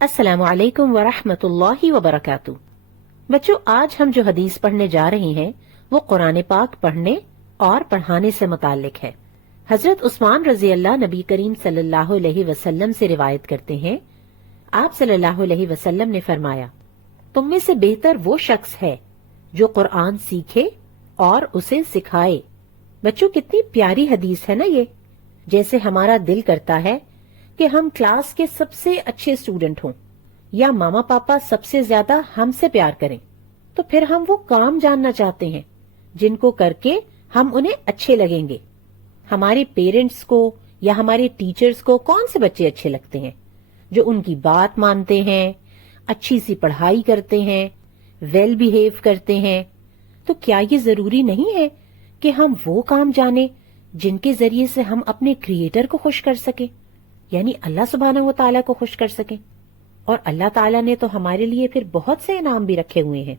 السلام علیکم ورحمۃ اللہ وبرکاتہ۔ بچوں، آج ہم جو حدیث پڑھنے جا رہے ہیں وہ قرآن پاک پڑھنے اور پڑھانے سے متعلق ہے۔ حضرت عثمان رضی اللہ نبی کریم صلی اللہ علیہ وسلم سے روایت کرتے ہیں، آپ صلی اللہ علیہ وسلم نے فرمایا، تم میں سے بہتر وہ شخص ہے جو قرآن سیکھے اور اسے سکھائے۔ بچوں، کتنی پیاری حدیث ہے نا یہ، جیسے ہمارا دل کرتا ہے کہ ہم کلاس کے سب سے اچھے اسٹوڈنٹ ہوں یا ماما پاپا سب سے زیادہ ہم سے پیار کریں، تو پھر ہم وہ کام جاننا چاہتے ہیں جن کو کر کے ہم انہیں اچھے لگیں گے۔ ہمارے پیرنٹس کو یا ہمارے ٹیچرز کو کون سے بچے اچھے لگتے ہیں؟ جو ان کی بات مانتے ہیں، اچھی سی پڑھائی کرتے ہیں، ویل بیہیو کرتے ہیں۔ تو کیا یہ ضروری نہیں ہے کہ ہم وہ کام جانیں جن کے ذریعے سے ہم اپنے کریٹر کو خوش کر سکیں، یعنی اللہ سبحانہ و تعالیٰ کو خوش کر سکیں؟ اور اللہ تعالیٰ نے تو ہمارے لیے پھر بہت سے انعام بھی رکھے ہوئے ہیں۔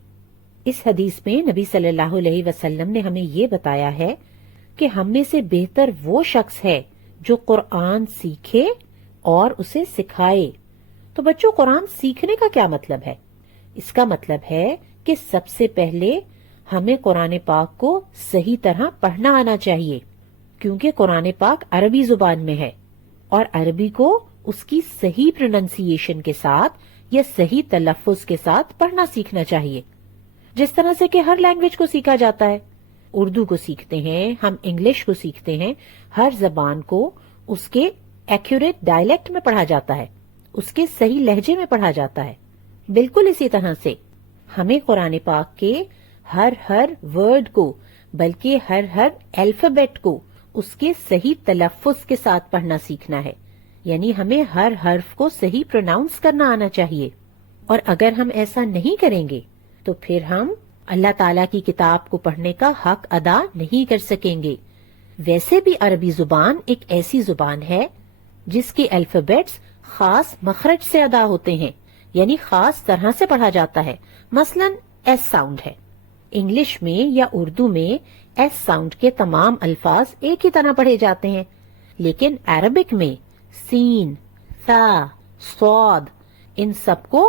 اس حدیث میں نبی صلی اللہ علیہ وسلم نے ہمیں یہ بتایا ہے کہ ہم میں سے بہتر وہ شخص ہے جو قرآن سیکھے اور اسے سکھائے۔ تو بچوں، قرآن سیکھنے کا کیا مطلب ہے؟ اس کا مطلب ہے کہ سب سے پہلے ہمیں قرآن پاک کو صحیح طرح پڑھنا آنا چاہیے، کیونکہ قرآن پاک عربی زبان میں ہے اور عربی کو اس کی صحیح پروننسیشن کے ساتھ یا صحیح تلفظ کے ساتھ پڑھنا سیکھنا چاہیے، جس طرح سے کہ ہر لینگویج کو سیکھا جاتا ہے۔ اردو کو سیکھتے ہیں، ہم انگلش کو سیکھتے ہیں، ہر زبان کو اس کے ایکوریٹ ڈائلیکٹ میں پڑھا جاتا ہے، اس کے صحیح لہجے میں پڑھا جاتا ہے۔ بالکل اسی طرح سے ہمیں قرآن پاک کے ہر ورڈ کو، بلکہ ہر الفابیٹ کو اس کے صحیح تلفظ کے ساتھ پڑھنا سیکھنا ہے، یعنی ہمیں ہر حرف کو صحیح پروناؤنس کرنا آنا چاہیے۔ اور اگر ہم ایسا نہیں کریں گے تو پھر ہم اللہ تعالیٰ کی کتاب کو پڑھنے کا حق ادا نہیں کر سکیں گے۔ ویسے بھی عربی زبان ایک ایسی زبان ہے جس کے الفابیٹس خاص مخرج سے ادا ہوتے ہیں، یعنی خاص طرح سے پڑھا جاتا ہے۔ مثلا ایس ساؤنڈ ہے، انگلش میں یا اردو میں ایس ساؤنڈ کے تمام الفاظ ایک ہی طرح پڑھے جاتے ہیں، لیکن عربک میں سین، ثا، صاد، ان سب کو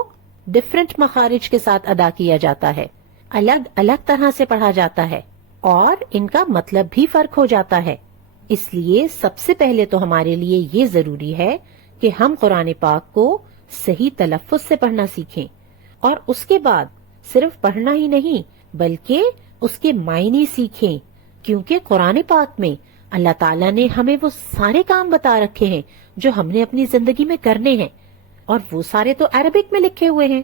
ڈفرنٹ مخارج کے ساتھ ادا کیا جاتا ہے، الگ الگ طرح سے پڑھا جاتا ہے اور ان کا مطلب بھی فرق ہو جاتا ہے۔ اس لیے سب سے پہلے تو ہمارے لیے یہ ضروری ہے کہ ہم قرآن پاک کو صحیح تلفظ سے پڑھنا سیکھیں، اور اس کے بعد صرف پڑھنا ہی نہیں بلکہ اس کے معنی سیکھیں، کیونکہ قرآن پاک میں اللہ تعالیٰ نے ہمیں وہ سارے کام بتا رکھے ہیں جو ہم نے اپنی زندگی میں کرنے ہیں، اور وہ سارے تو عربک میں لکھے ہوئے ہیں۔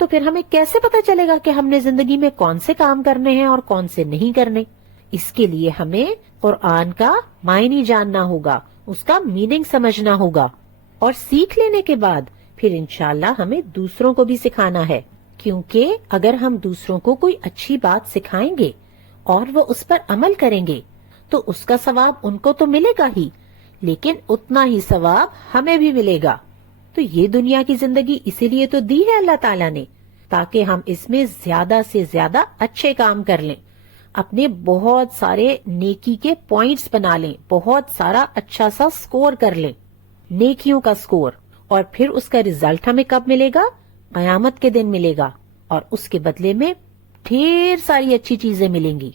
تو پھر ہمیں کیسے پتا چلے گا کہ ہم نے زندگی میں کون سے کام کرنے ہیں اور کون سے نہیں کرنے؟ اس کے لیے ہمیں قرآن کا معنی جاننا ہوگا، اس کا میننگ سمجھنا ہوگا، اور سیکھ لینے کے بعد پھر انشاءاللہ ہمیں دوسروں کو بھی سکھانا ہے، کیونکہ اگر ہم دوسروں کو کوئی اچھی بات سکھائیں گے اور وہ اس پر عمل کریں گے تو اس کا ثواب ان کو تو ملے گا ہی، لیکن اتنا ہی ثواب ہمیں بھی ملے گا۔ تو یہ دنیا کی زندگی اسی لیے تو دی ہے اللہ تعالیٰ نے، تاکہ ہم اس میں زیادہ سے زیادہ اچھے کام کر لیں، اپنے بہت سارے نیکی کے پوائنٹس بنا لیں، بہت سارا اچھا سا سکور کر لیں، نیکیوں کا سکور، اور پھر اس کا ریزلٹ ہمیں کب ملے گا؟ قیامت کے دن ملے گا، اور اس کے بدلے میں ڈھیر ساری اچھی چیزیں ملیں گی۔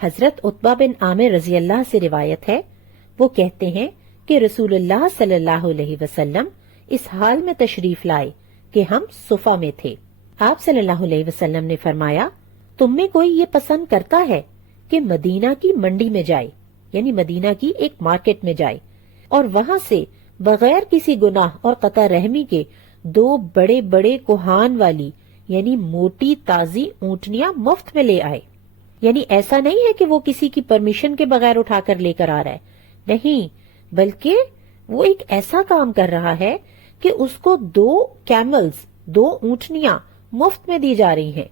حضرت عتبہ بن عامر رضی اللہ سے روایت ہے، وہ کہتے ہیں کہ رسول اللہ صلی اللہ علیہ وسلم اس حال میں تشریف لائے کہ ہم صفا میں تھے۔ آپ صلی اللہ علیہ وسلم نے فرمایا، تم میں کوئی یہ پسند کرتا ہے کہ مدینہ کی منڈی میں جائے، یعنی مدینہ کی ایک مارکیٹ میں جائے، اور وہاں سے بغیر کسی گناہ اور قطع رحمی کے 2 بڑے بڑے کوہان والی یعنی موٹی تازی اونٹنیاں مفت میں لے آئے؟ یعنی ایسا نہیں ہے کہ وہ کسی کی پرمیشن کے بغیر اٹھا کر لے کر آ رہا ہے، نہیں، بلکہ وہ ایک ایسا کام کر رہا ہے کہ اس کو 2 کیملز، 2 اونٹنیاں مفت میں دی جا رہی ہیں۔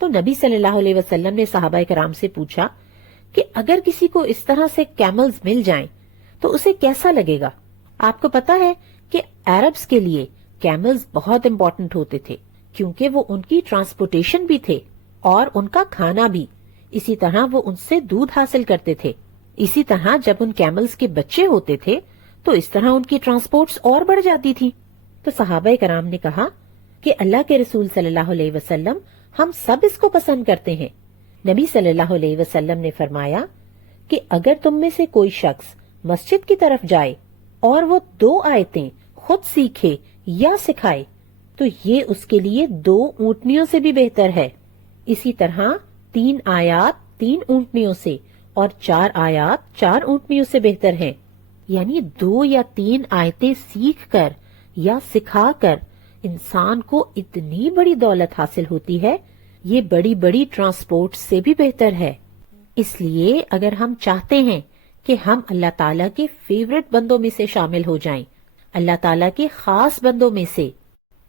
تو نبی صلی اللہ علیہ وسلم نے صحابہ کرام سے پوچھا کہ اگر کسی کو اس طرح سے کیملز مل جائیں تو اسے کیسا لگے گا؟ آپ کو پتا ہے کہ عربز کے لیے کیملز بہت امپورٹنٹ ہوتے تھے، کیونکہ وہ ان کی ٹرانسپورٹیشن بھی تھے اور ان کا کھانا بھی، اسی طرح وہ ان سے دودھ حاصل کرتے تھے۔ اسی طرح جب ان کیملز کے بچے ہوتے تھے تو اس طرح ان کی ٹرانسپورٹس اور بڑھ جاتی تھی۔ تو صحابہ کرام نے کہا کہ اللہ کے رسول صلی اللہ علیہ وسلم ہم سب اس کو پسند کرتے ہیں۔ نبی صلی اللہ علیہ وسلم نے فرمایا کہ اگر تم میں سے کوئی شخص مسجد کی طرف جائے اور وہ 2 آیتیں خود سیکھے یا سکھائے تو یہ اس کے لیے 2 اونٹنیوں سے بھی بہتر ہے۔ اسی طرح 3 آیات 3 اونٹنیوں سے اور 4 آیات 4 اونٹنیوں سے بہتر ہیں۔ یعنی 2 یا 3 آیتیں سیکھ کر یا سکھا کر انسان کو اتنی بڑی دولت حاصل ہوتی ہے، یہ بڑی بڑی ٹرانسپورٹ سے بھی بہتر ہے۔ اس لیے اگر ہم چاہتے ہیں کہ ہم اللہ تعالیٰ کے فیورٹ بندوں میں سے شامل ہو جائیں، اللہ تعالیٰ کے خاص بندوں میں سے،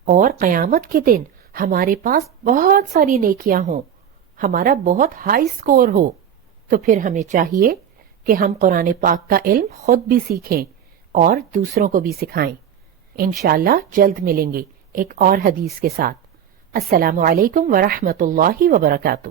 اور قیامت کے دن ہمارے پاس بہت ساری نیکیاں ہوں، ہمارا بہت ہائی سکور ہو، تو پھر ہمیں چاہیے کہ ہم قرآن پاک کا علم خود بھی سیکھیں اور دوسروں کو بھی سکھائیں۔ انشاءاللہ جلد ملیں گے ایک اور حدیث کے ساتھ۔ السلام علیکم ورحمۃ اللہ وبرکاتہ۔